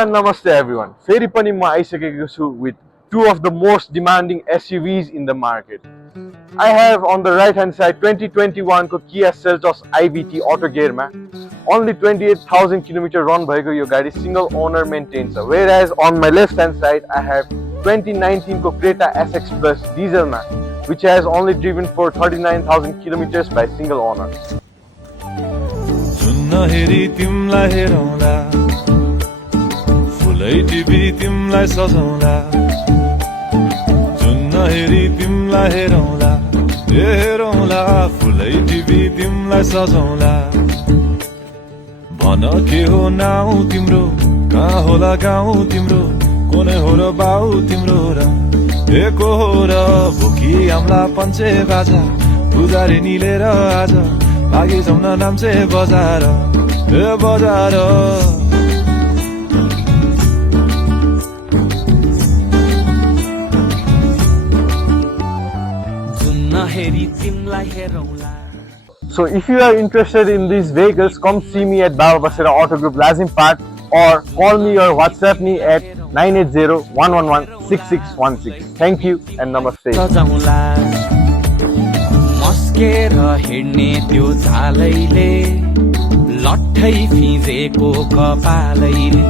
and namaste everyone. Feri pani ma aisakeko chu with two of the most demanding SUVs in the market. I have on the right hand side 2021 ko Kia Seltos IVT auto gear ma. Only 28,000 km run bhayeko yo gadi single owner maintained cha. Whereas on my left hand side I have 2019 ko Creta SX Plus diesel ma, which has only driven for 39,000 km by single owner. हेरी तिमलाई हेरौँला फुलै टिपी तिमलाई सजाउँला जुन्न हेरी तिमलाई हेरौँला हेरौँला फुलै टिपी तिमलाई सजाउँला भन के हो नाउ तिम्रो कहाँ होला गाउँ तिम्रो कुनै हो र बाउ तिम्रो र एको हो र भोकी आम्ला पञ्चे बाजा पुजारी निलेर आज लागि जाउन नाम्चे बजार ए बजार So if you are interested in these vehicles, come see me at Baba Basera Auto Group Lazim Park or call me or WhatsApp me at 980-111-6616. Thank you and namaste. मस्केर हिँड्ने त्यो चालैले लट्ठै फिजेको कपालैले